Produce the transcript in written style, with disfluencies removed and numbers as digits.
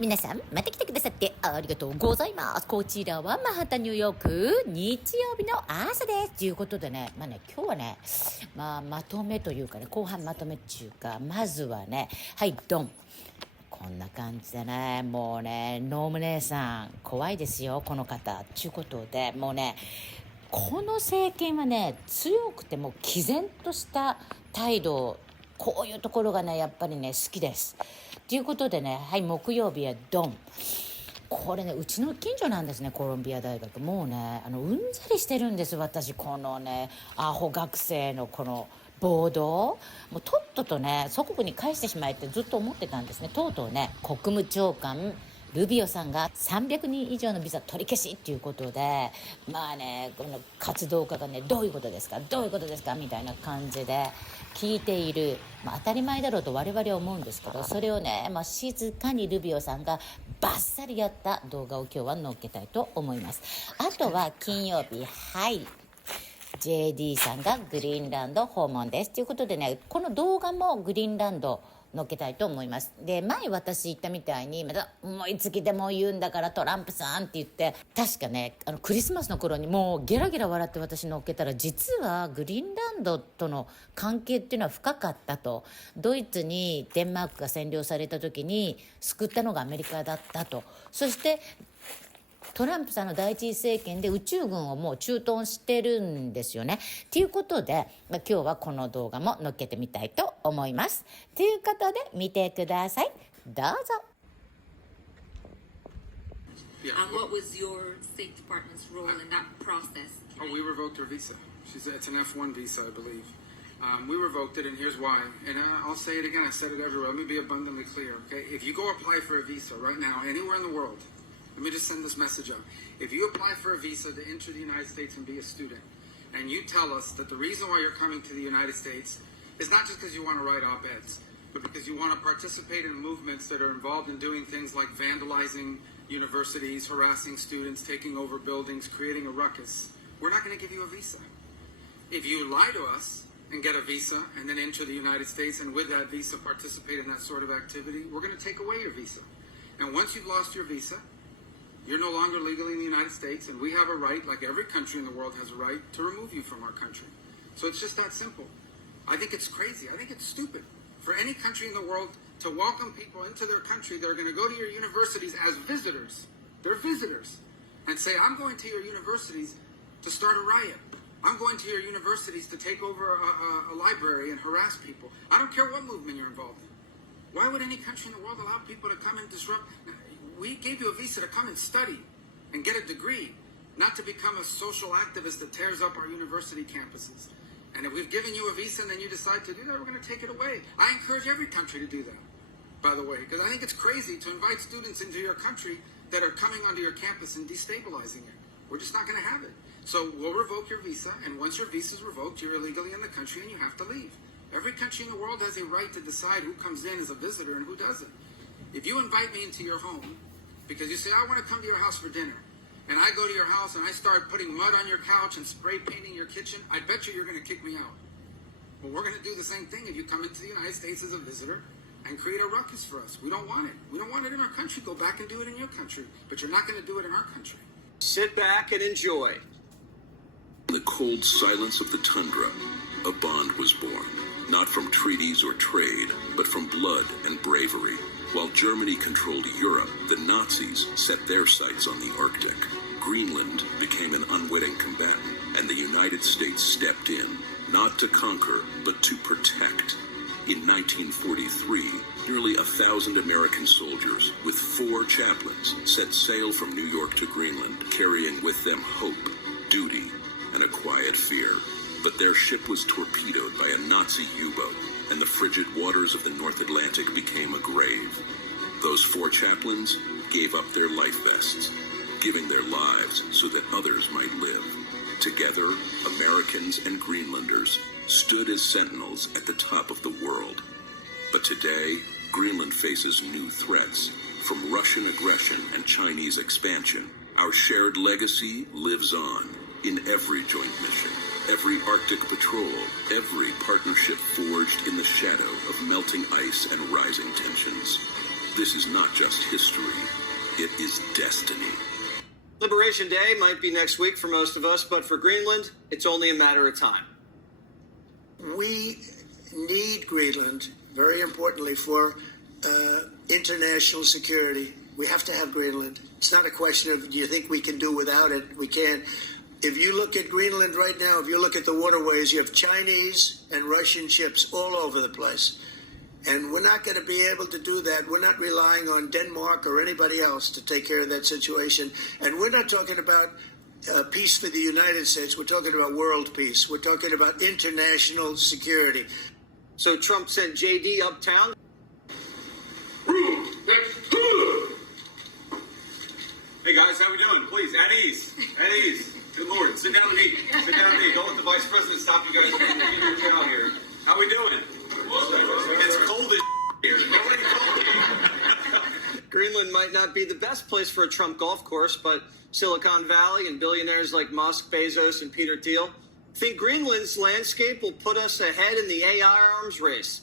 皆さんまた来てくださってありがとうございます。こちらはマンハッタンニューヨーク日曜日の朝です。ということでね、今日はね、まとめというかね、後半まとめっていうか、まずはね、はいドン、こんな感じでね、もうね、ノーム姉さん怖いですよこの方。ということで、もうね、この政権はね、強くても毅然とした態度、こういうところがね、やっぱりね、好きです。ということでね、はい、木曜日はドン。これね、うちの近所なんですね、コロンビア大学。もうね、うんざりしてるんです、私。このね、アホ学生のこの暴動。もうとっととね、祖国に返してしまえってずっと思ってたんですね。とうとうね、国務長官ルビオさんが300人以上のビザ取り消しっていうことで、この活動家がね、どういうことですかみたいな感じで聞いている、当たり前だろうと我々は思うんですけど、それをね、静かにルビオさんがバッサリやった動画を今日は載っけたいと思います。あとは金曜日、はい、JD さんがグリーンランド訪問ですということでね、この動画もグリーンランド載っけたいと思います。で、前私言ったみたいに、また思いつきでも言うんだからトランプさんって言って、確かね、クリスマスの頃にもうゲラゲラ笑って私載っけたら、実はグリーンランドとの関係っていうのは深かったと。ドイツにデンマークが占領された時に救ったのがアメリカだったと。そしてトランプさんの第一次政権で宇宙軍をもう駐屯してるんですよね。ということで、今日はこの動画も載っけてみたいと思います。ということで見てください。どうぞ。What was your State Department's role in that process? Oh, we revoked her visa. It's an F1 visa, I believe. We revoked it, and here's why. And I'll say it again. I said it everywhere. Let me be abundantly clear, okay? If you go apply for a visa right now, anywhere in the world, let me just send this message out. If you apply for a visa to enter the United States and be a student, and you tell us that the reason why you're coming to the United States is not just because you want to write op-eds, but because you want to participate in movements that are involved in doing things like vandalizing universities, harassing students, taking over buildings, creating a ruckus, we're not going to give you a visa. If you lie to us and get a visa and then enter the United States and with that visa participate in that sort of activity, we're going to take away your visa. And once you've lost your visa, you're no longer legally in the United States, and we have a right, like every country in the world has a right, to remove you from our country. So it's just that simple. I think it's crazy. I think it's stupid for any country in the world to welcome people into their country that are going to go to your universities as visitors. They're visitors. And say, I'm going to your universities to start a riot. I'm going to your universities to take over a library and harass people. I don't care what movement you're involved in. Why would any country in the world allow people to come and disrupt? We gave you a visa to come and study and get a degree, not to become a social activist that tears up our university campuses. And if we've given you a visa and then you decide to do that, we're going to take it away. I encourage every country to do that, by the way, because I think it's crazy to invite students into your country that are coming onto your campus and destabilizing it. We're just not going to have it. So we'll revoke your visa, and once your visa is revoked, you're illegally in the country and you have to leave. Every country in the world has a right to decide who comes in as a visitor and who doesn't. If you invite me into your home because you say, I want to come to your house for dinner, and I go to your house and I start putting mud on your couch and spray painting your kitchen, I bet you're going to kick me out. Well, we're going to do the same thing if you come into the United States as a visitor and create a ruckus for us. We don't want it. We don't want it in our country. Go back and do it in your country. But you're not going to do it in our country. Sit back and enjoy. In the cold silence of the tundra, a bond was born, not from treaties or trade, but from blood and bravery. While Germany controlled Europe, the Nazis set their sights on the Arctic. Greenland became an unwitting combatant, and the United States stepped in, not to conquer, but to protect. In 1943, nearly 1,000 American soldiers, with 4 chaplains, set sail from New York to Greenland, carrying with them hope, duty, and a quiet fear. But their ship was torpedoed by a Nazi U-boat, and the frigid waters of the North Atlantic became a grave. Those 4 chaplains gave up their life vests, giving their lives so that others might live. Together, Americans and Greenlanders stood as sentinels at the top of the world. But today, Greenland faces new threats, from Russian aggression and Chinese expansion. Our shared legacy lives on in every joint mission, every Arctic patrol, every partnership forged in the shadow of melting ice and rising tensions. This is not just history, it is destiny. Liberation Day might be next week for most of us, but for Greenland, it's only a matter of time. We need Greenland, very importantly, for international security. We have to have Greenland. It's not a question of, do you think we can do without it? We can. If you look at Greenland right now, if you look at the waterways, you have Chinese and Russian ships all over the place. And we're not going to be able to do that. We're not relying on Denmark or anybody else to take care of that situation. And we're not talking about peace for the United States. We're talking about world peace. We're talking about international security. So Trump sent JD uptown. Hey guys, how we doing? Please, at ease. At ease. Good Lord, sit down and eat. Sit down and eat. Don't let the Vice President stop you guys from getting your trial here. How we doing? It's cold as here. Nobody told me. Greenland might not be the best place for a Trump golf course, but Silicon Valley and billionaires like Musk, Bezos, and Peter Thiel think Greenland's landscape will put us ahead in the AI arms race.